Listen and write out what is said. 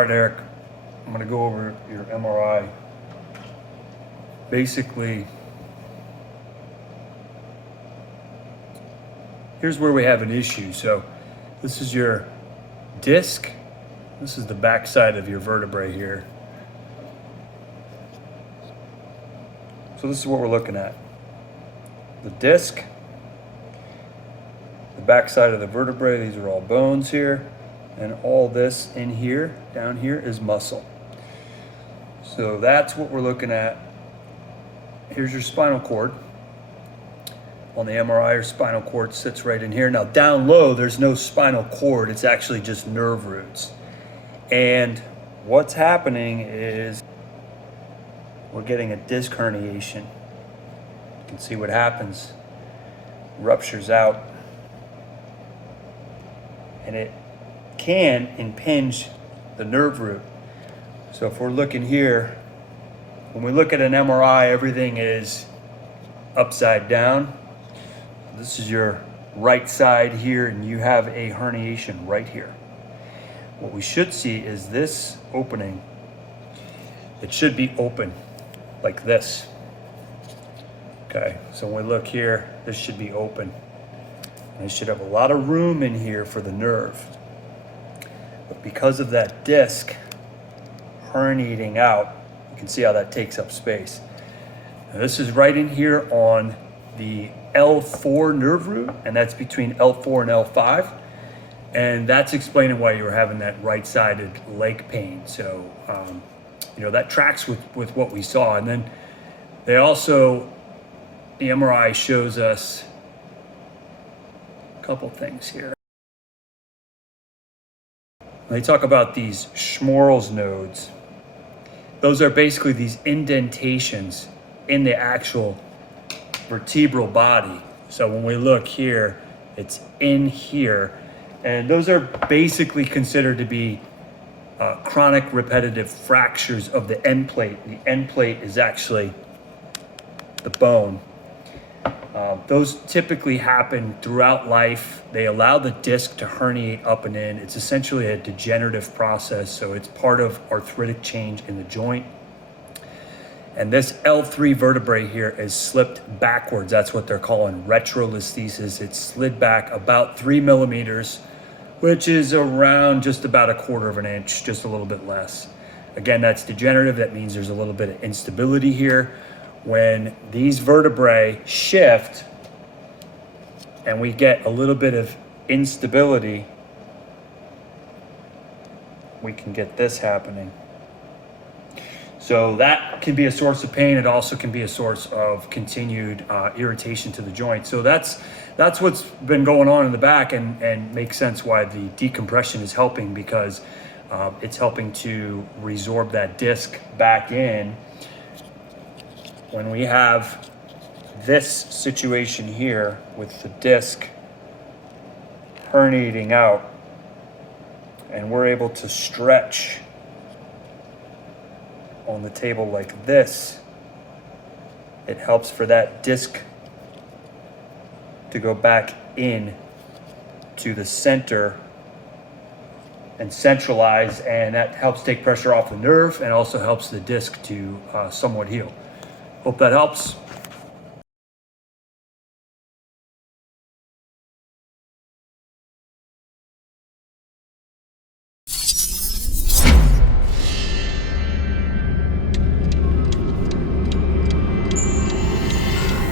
All right, Eric, I'm going to go over your MRI. Basically, here's where we have an issue. So this is your disc. This is the backside of your vertebrae here. So this is what we're looking at. The disc, the backside of the vertebrae, these are all bones here. And all this in here, down here, is muscle. So that's what we're looking at. Here's your spinal cord. On the MRI, your spinal cord sits right in here. Now down low, there's no spinal cord. It's actually just nerve roots. And what's happening is we're getting a disc herniation. You can see what happens. Ruptures out. And it can impinge the nerve root. So if we're looking here, when we look at an MRI, everything is upside down. This is your right side here, and you have a herniation right here. What we should see is this opening. It should be open like this. Okay, so when we look here, this should be open. And it should have a lot of room in here for the nerve. But because of that disc herniating out, you can see how that takes up space. Now this is right in here on the L4 nerve root, and that's between L4 and L5. And that's explaining why you were having that right-sided leg pain. So, that tracks with what we saw. And then they also, the MRI shows us a couple things here. They talk about these Schmorl's nodes. Those are basically these indentations in the actual vertebral body. So when we look here, it's in here. And those are basically considered to be chronic repetitive fractures of the end plate. The end plate is actually the bone. Those typically happen throughout life. They allow the disc to herniate up and in. It's essentially a degenerative process, so it's part of arthritic change in the joint. And this L3 vertebrae here is slipped backwards. That's what they're calling retrolisthesis. It's slid back about 3 millimeters, which is around just about 1/4 of an inch, just a little bit less. Again, that's degenerative. That means there's a little bit of instability here. When these vertebrae shift and we get a little bit of instability, we can get this happening. So that can be a source of pain. It also can be a source of continued irritation to the joint. So that's what's been going on in the back, and makes sense why the decompression is helping, because it's helping to resorb that disc back in. When we have this situation here with the disc herniating out, and we're able to stretch on the table like this, it helps for that disc to go back in to the center and centralize, and that helps take pressure off the nerve and also helps the disc to somewhat heal. Hope that helps.